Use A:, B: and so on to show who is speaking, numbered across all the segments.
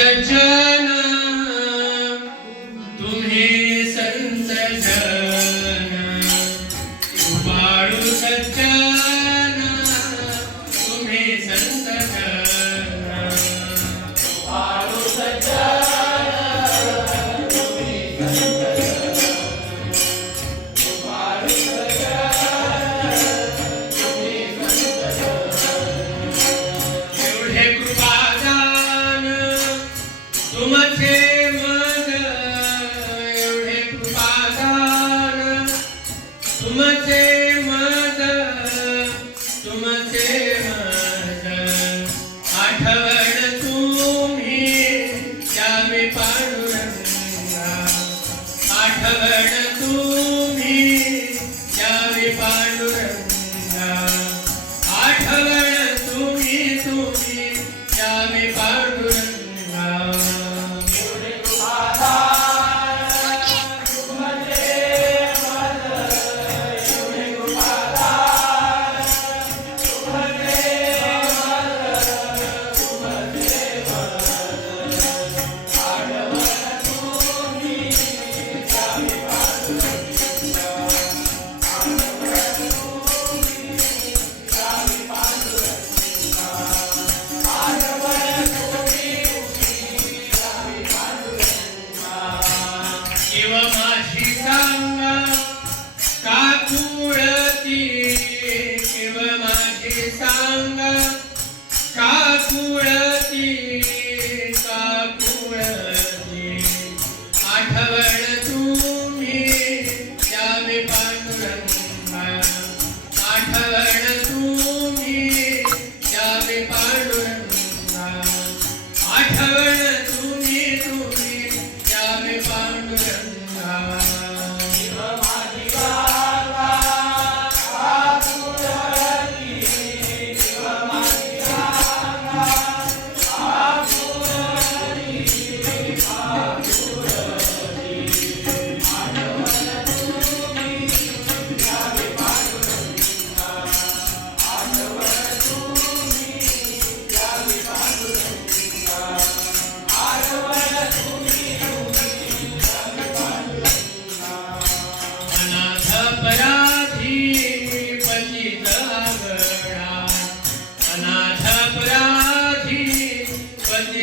A: The Bali, Bali.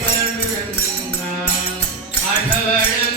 A: மலர்ந்திருந்தார் ஆடவழ